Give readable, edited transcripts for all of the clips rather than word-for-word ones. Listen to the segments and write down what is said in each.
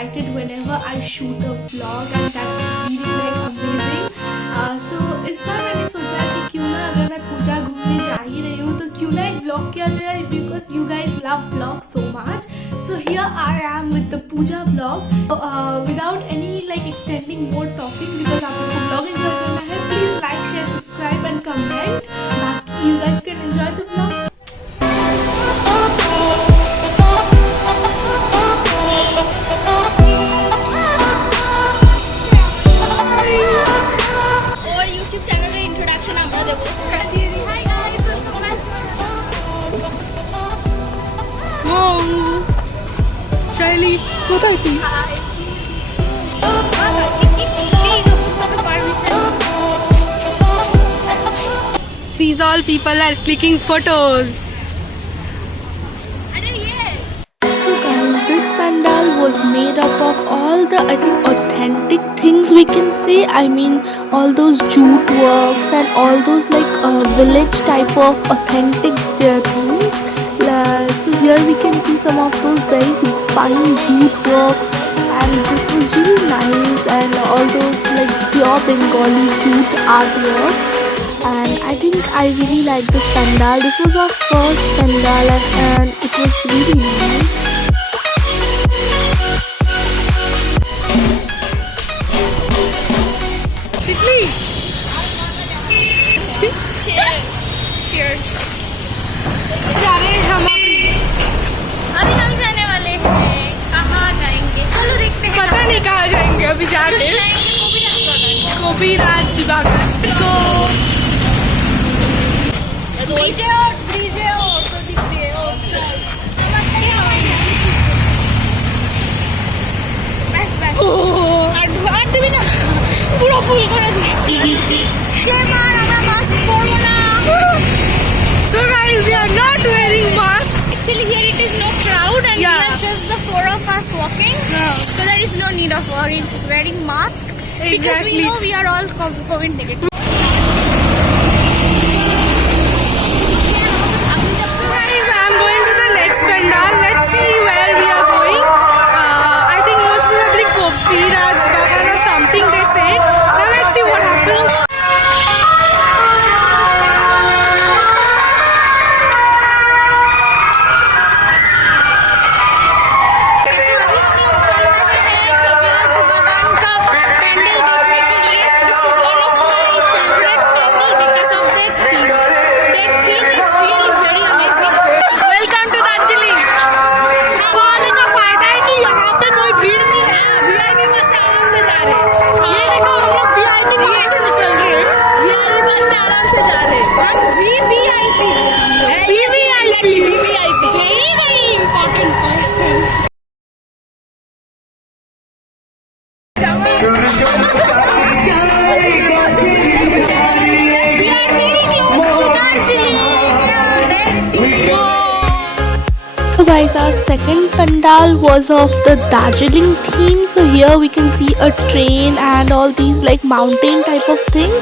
excited whenever I shoot a vlog and that's really like amazing. So इस बार मैंने सोचा कि क्यों ना अगर मैं पूजा घूमने जा ही रही हूँ तो क्यों ना एक vlog किया जाए because you guys love vlogs so much. So here I am with the Puja vlog. Without any like extending more talking because आप लोगों को vlog enjoy करना है, please like, share, subscribe and comment. बाकी you guys can enjoy the vlog. Charlie, কোথায় তুই? These all people are clicking photos. So guys, this pandal was made up of all the authentic things we can say. I mean all those jute works and all those like village type of authentic things. So here we can see some of those very fine jute works and this was really nice and all those like pure Bengali jute artworks. And I think I really like this pandal. This was our first pandal and it was really nice. Cheers. जा रहे हैं हम अभी हम जाने वाले हैं। कहाँ जाएंगे चलो देखते हैं। पता नहीं कहाँ जाएंगे अभी जा रहे हैं कबीराज बागान को पूरा फुल कर So guys, we are not wearing masks. Actually here it is no crowd and we are just the four of us walking. So there is no need of wearing mask because we know we are all COVID negative. So guys, I am going to the next pandal. Let's see where we are going. I think most probably Kobiraj Bagan or something they said. Now let's see what happens. So guys, our second pandal was of the Darjeeling theme. So here we can see a train and all these like mountain type of things,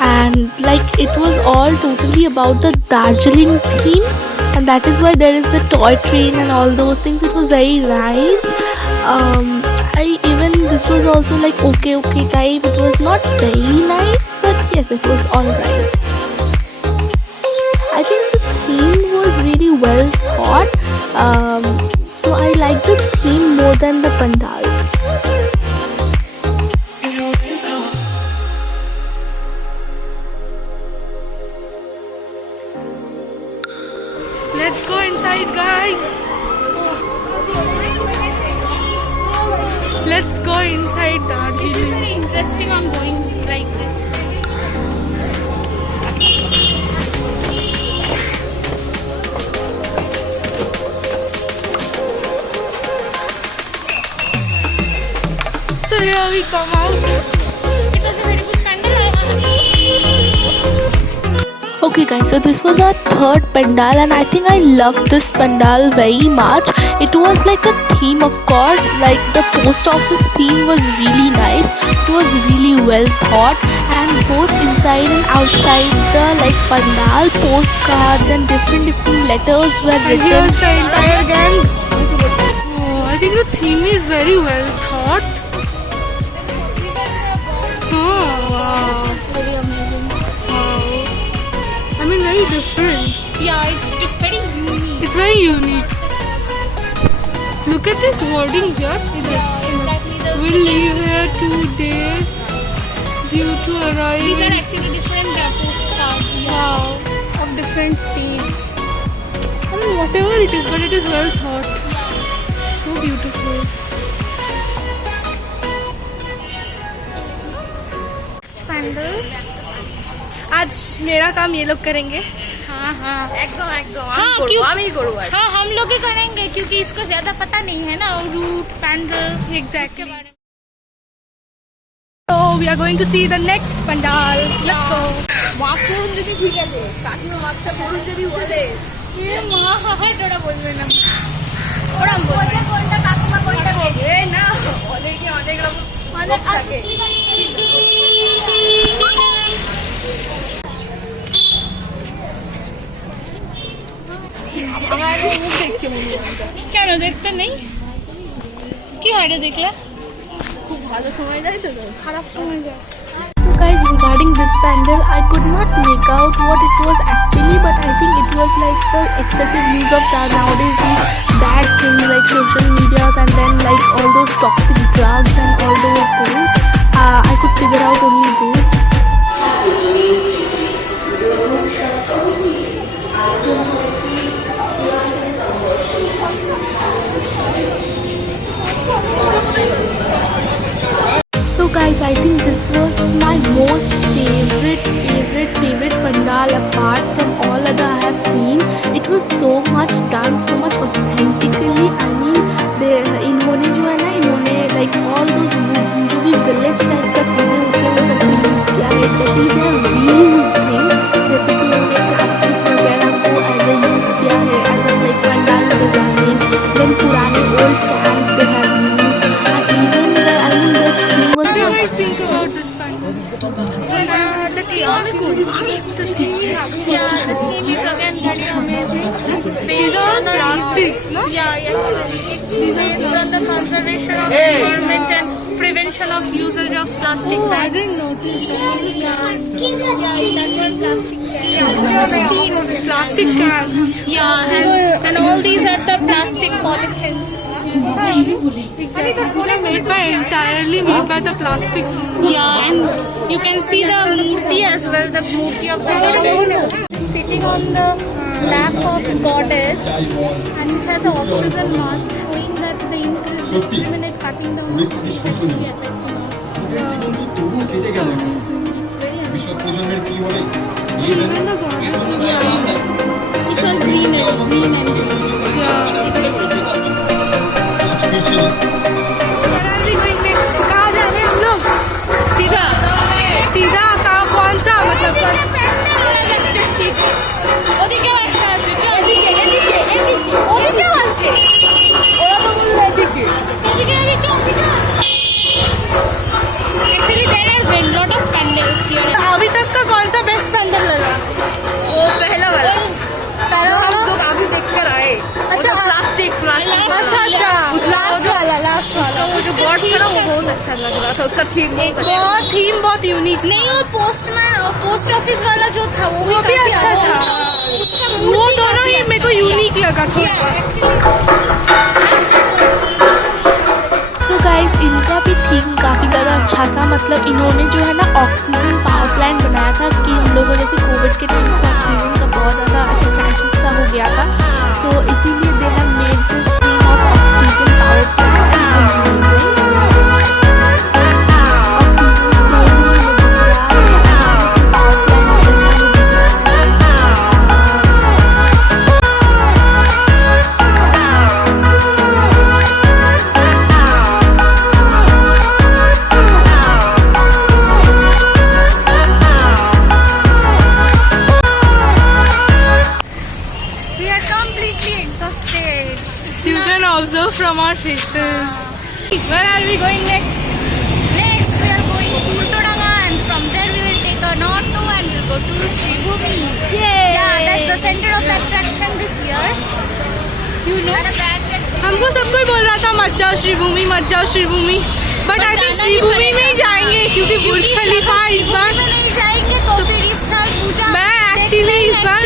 and like it was all totally about the Darjeeling theme, and that is why there is the toy train and all those things. It was very nice. This was also like okay type. It was not very nice, but yes, it was alright. I think the theme was really well thought. So I like the theme more than the pandal. Let's go inside, guys. Let's go inside Darjeeling. This is very interesting. I'm going like this. So here we come out. It was a very good pandal. Okay guys, so this was our third pandal and I think I loved this pandal very much. It was like a theme, of course, like the post office theme was really nice. It was really well thought, and both inside and outside the like pandal, postcards and different letters were And written. here's the entire gang. Oh, I think think the theme is very well thought. Oh, wow. This is very amazing. Wow. I mean, very different. Yeah, it's very unique. It's very unique. Look at this wording here. Yeah, exactly. We'll leave here today due to arrive. These are actually different postcards. Wow, of different states. I mean, whatever it is, but it is well thought. So beautiful. Spandel. आज मेरा काम ये लोग करेंगे. हाँ हाँ एकदम एकदम क्यों- ही करूँ आज. हाँ हम लोग ही करेंगे क्योंकि इसको ज्यादा पता नहीं है ना रूट पैंडल Exactly. के बारे में. So we are going to see the next pandal. Let's go. Mask পরুন যদি ঠিক আছে, কাকিমা মাস্কটা পরুন যদি বলে. ये माँ ওটা বলবে না. ওরা বলবে কোনটা কাকুমা কোনটা এ না, অনেকে অনেক রকম অনেক থাকে. আমার মুখ দেখছে মনে হয়. কেন দেখতে নেই কি হয় রে দেখলে খুব ভালো সময় যায় তো, খারাপ সময় যায়. So guys, regarding this pandal, I could not make out what it was actually, but I think it was like the excessive use of nowadays these bad things like social medias and then like all those toxic drugs and all those things. I could figure out only this. So guys, I think this was my most favorite pandal apart from all other I have seen. It was so much done, so much authentically. I mean, इन्होंने जो है ना, इन्होंने like all those जो भी village type का चीज़ें होती हैं वो सबको यूज़ किया है. Especially they have reused things, जैसे कि उन्होंने प्लास्टिक वगैरह को as a यूज़ किया है as a like pandal design. Then पुराने old cans they have used, and even the theme was. What do you guys think about this pandal? the theme is good. Yeah, the theme is again very amazing. It's based on Plastics, no? Yeah, it's based on the conservation of environment and prevention of usage of plastic bags. I didn't notice that. Yeah, that's one plastic Steel, plastic cans. Yeah, and all these are the plastic polythenes. Exactly. They're made by entirely made by the plastics. Yeah, and you can see the murti as well, the murti of the goddess sitting on the lap of goddess, and it has an oxygen mask showing that the indiscriminate cutting down is actually affecting us. It's very amazing. Even the goddess. Yeah, it's all green and green. Yeah. Where are we going next? कहाँ जा रहे हैं हम लोग? सीधा सीधा कहाँ कौन सा मतलब ওদিকে একটা আছে চল এদিকে ওদিকেও আছে ওরা তো বললো এদিকে. এদিকে চল actually there are very lot of pandals here अभी तक का कौन सा बेस्ट पैंडल लगा? वो पहला वाला हम लोग अभी देख कर आए. अच्छा, प्लास्टिक अच्छा अच्छा लास्ट वाला वो जो बोर्ड था ना वो बहुत अच्छा लग रहा था. उसका थीम बहुत थीम बहुत यूनिक. नहीं वो पोस्टमैन पोस्ट ऑफिस वाला जो था वो वो भी काफी अच्छा था. उसका वो दोनों ही मेरे को यूनिक लगा थोड़ा. तो गाइस, इनका भी थीम काफ़ी ज़्यादा अच्छा था. मतलब इन्होंने जो है ना ऑक्सीजन पावर प्लांट बनाया था कि हम लोगों जैसे कोविड के टाइम में ऑक्सीजन का बहुत ज़्यादा ऐसे क्राइसिस सा हो गया था. सो इसीलिए they have made this theme of oxygen power plant. We are completely exhausted. You can observe from our faces. Where are we going next? Next we are going to Uttodanga and from there we will take an auto and we'll go to Sri Bhumi. Yeah, that's the center of attraction this year. You know? हमको सब कोई बोल रहा था मत जाओ श्रीभूमि, मत जाओ Sribhumi, but I think Sribhumi में ही जाएंगे क्योंकि बुर्ज खलीफा इस बार नहीं जाएंगे तो फिर इस साल पूजा मैं एक्चुअली इस बार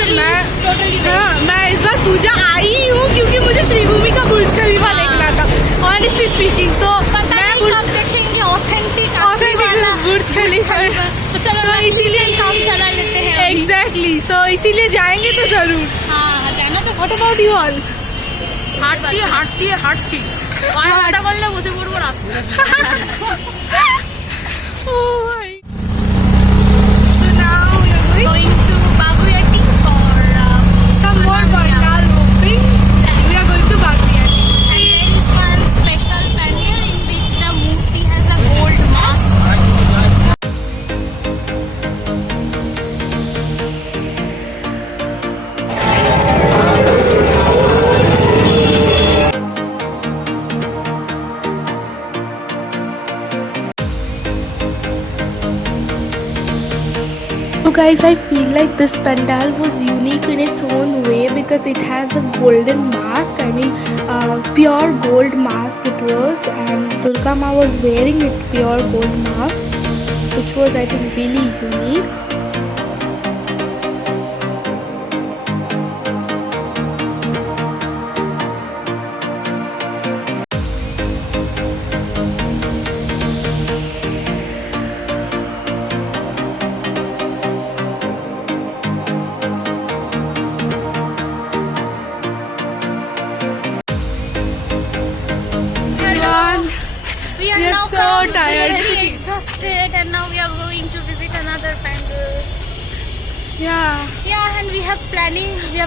मैं इस बार पूजा आई ही हूँ क्योंकि मुझे श्रीभूमि का बुर्ज खलीफा देखना था ऑनेस्टली स्पीकिंग। सो मैं कब देखेंगे ऑथेंटिक बुर्ज खलीफा, तो चलो इसीलिए काम चला लेते हैं। एग्जैक्टली, सो इसीलिए जाएंगे तो जरूर। हाँ जाना तो व्हाट अबाउट यू ऑल? হাঁটছি হাঁটা করলে বসে পড়বো রাত। Oh my. So now we are going to Baguyati for some more Bengal hopping. We are going to Baguyati. and there is one special pandal in which the murti has a gold mask. So guys, I feel like this pandal was unique in its own way because it has a golden mask. I mean, pure gold mask it was, and Durga Ma was wearing it pure gold mask, which was I think really unique. We are We are now so tired. completely exhausted, and now we are going to visit another pandal. Yeah. Yeah, and we have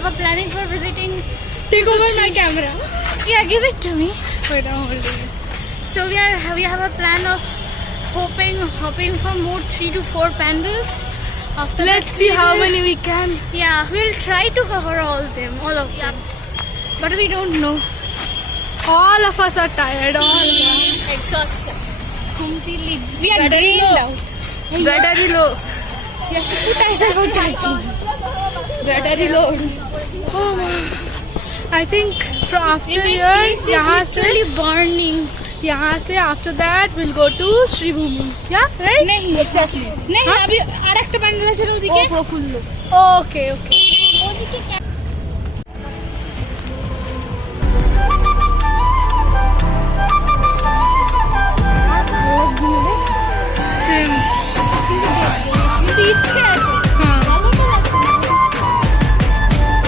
a planning for visiting. Take over my camera. Yeah, give it to me. Wait, I'm holding it. So we have a plan of hopping for more 3 to 4 pandals. After Let's that, see we how will- many we can. Yeah, we'll try to cover all of them, but we don't know. All of us are tired. All of us. Exhausted. Completely. We are drained out. Battery low, We have to put ourselves on charging. Battery low. Oh my. I think from after here, यहाँ से Literally burning. यहाँ से after that we'll go to Shribhumi. Yeah, right? नहीं नहीं अभी आरेकटा প্যান্ডেল আছে না ওদিকে প্রফুল্ল। Okay, okay. ওদিকে Same. ইচ্ছে আছে हाँ. ভালো তো লাগছে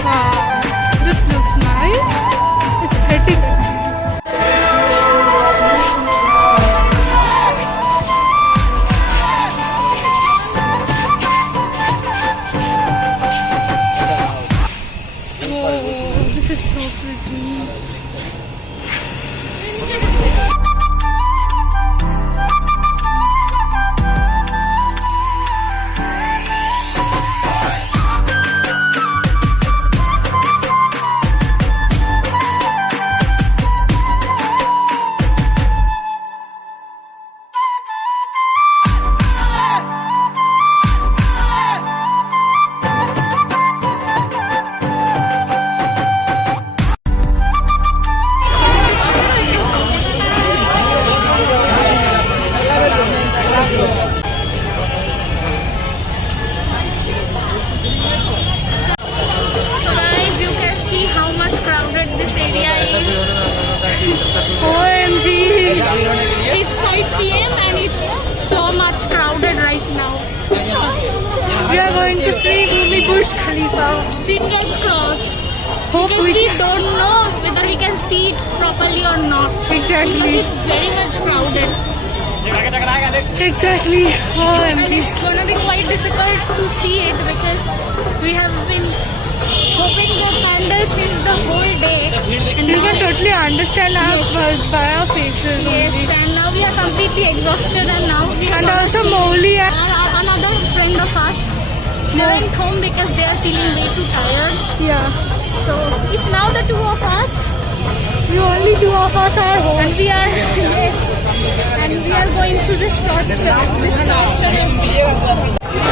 Wow. This looks nice. Aesthetic actually. Whoa, this is so pretty. So guys, you can see how much crowded this area is. OMG. It's 5 p.m. and it's so much crowded right now. We are going to Shribhumi Burj Khalifa. Fingers crossed. Hope Because we we can. don't know whether we can see it properly or not. Because Exactly. it's very much crowded. Exactly. And OMG. it's gonna be quite difficult to see it because we have been hoping the candle since the whole day. And You now can it's- totally understand Yes. by our faces. Yes, only. and now we are completely exhausted, and now we are And gonna also see Mowgli and another friend of us. They went home because they are feeling way too tired. yeah. So it's now the two of us, You only two of us are home. and we are yes, and we are going through this torture. This torturous.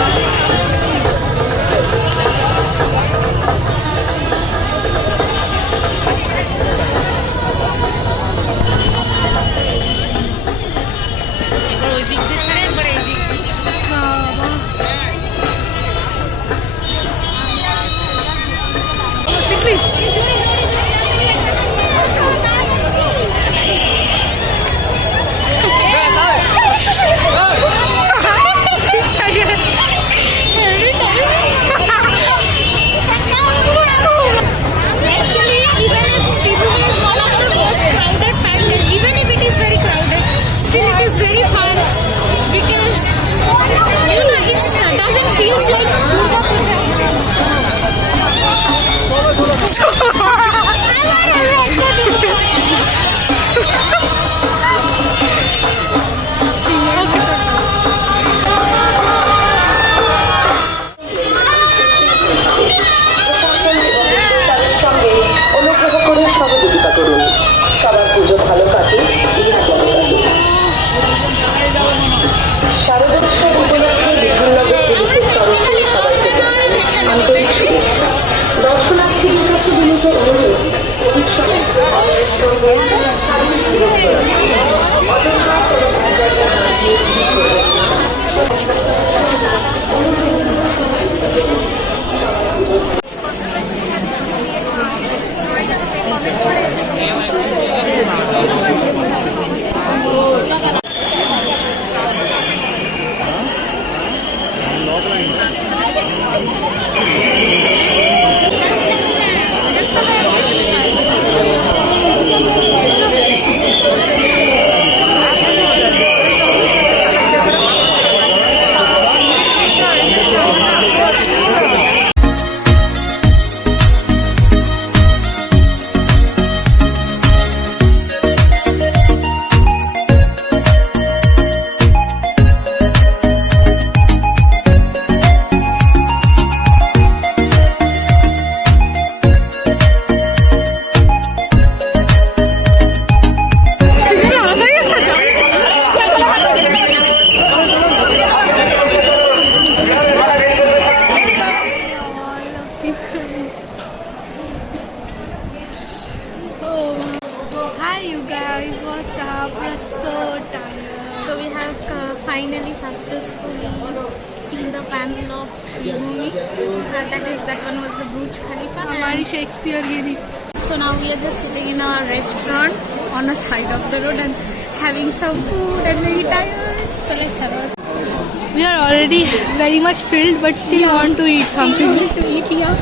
সহযোগিতা করুন। সবার পুজো ভালো কাটে এই আশা করি। শারদোৎসব উপলক্ষে বিপুলনগর পুলিশের তরফে সবাইকে জানাই আন্তরিক শুভেচ্ছা। দর্শনার্থীদের কাছে বিনীত অনুরোধ, উৎসবে অনেক করবেন, শারীরিক দূরত্ব রাখবেন। অযথা কোনো ভেজাল না দিয়ে ভিড় করবেন না। Hi you guys, what's up? We're so tired. So we have finally successfully seen the panel of Shribhumi. That one was the Burj Khalifa. हमारी Shakespeare Giri. So now we are just sitting in a restaurant on the side of the road and having some food and very tired. So let's have it. We are already very much filled, but still want to eat something. We want to eat here.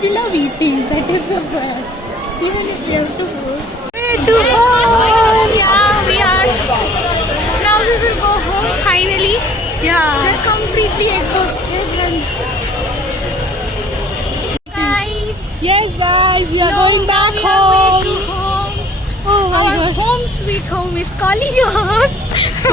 We love eating. That is the point. Even if we have to food. Yeah, we are. Now we will go home finally. Yeah. We're completely exhausted and guys. Yes, guys, we are No, going back we are home. way to home. Oh my Our God. home sweet home is calling us.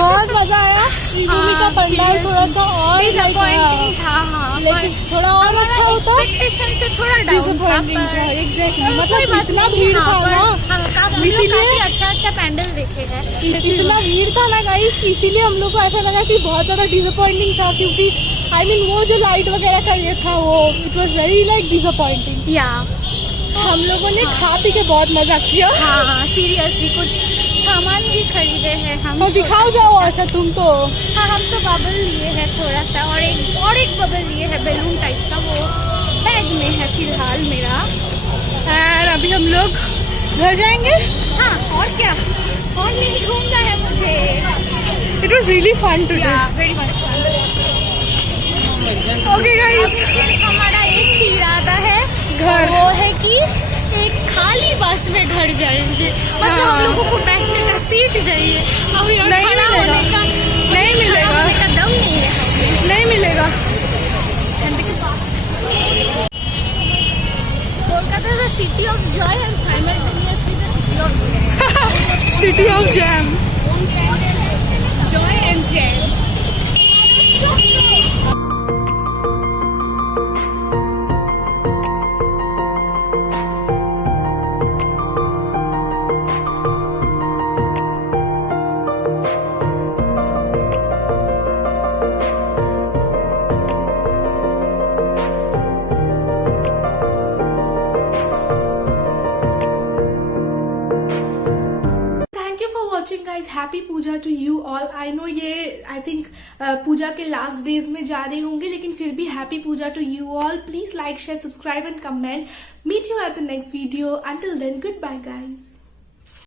बहुत मजा आया. श्रीभूमि का पंडाल थोड़ा सा और disappointing था, हाँ. लेकिन थोड़ा और अच्छा होता. एक्सपेक्टेशन से थोड़ा डाउन डिसअपॉइंटिंग था. एग्जैक्टली. कोई मतलब बात इतना नहीं, भीड़ हाँ, था पर ना. हम लोग इसीलिए- काफी अच्छा पैंडल देखे हैं. इतना भीड़ था ना गाइस कि इसीलिए हम लोग को ऐसा लगा कि बहुत ज्यादा डिसअपॉइंटिंग था, क्योंकि आई मीन वो जो लाइट वगैरह का ये था वो it was very like disappointing. या हम लोगों ने खा पी के बहुत मजा किया. हाँ सीरियसली कुछ सामान भी खरीदे हैं हम. और दिखाओ जाओ. अच्छा तुम तो हाँ हम तो बबल लिए हैं थोड़ा सा और एक बबल लिए हैं बैलून टाइप का, वो बैग में है फिलहाल मेरा. एंड अभी हम लोग घर जाएंगे. हाँ और क्या, और नहीं घूमना है मुझे. It was really fun today. Yeah very much fun. Okay guys, हमारा एक ही इरादा है, घर. वो है कि एक खाली बस में घर जाएंगे. मतलब हाँ. हम लोगों को बैठने का सीट चाहिए. अभी और नहीं खड़ा मिलेगा. होने का नहीं मिलेगा. खड़ा होने का दम नहीं है. नहीं मिलेगा. Kolkata is a city of joy and simultaneously the city of jam. City of jam. Joy and jam. Guys happy Puja to you all. I know ये आई थिंक पूजा के लास्ट डेज में जा रहे होंगे, लेकिन फिर भी happy Puja to you all. Please like share subscribe and comment. Meet you at the next video. Until then good bye guys.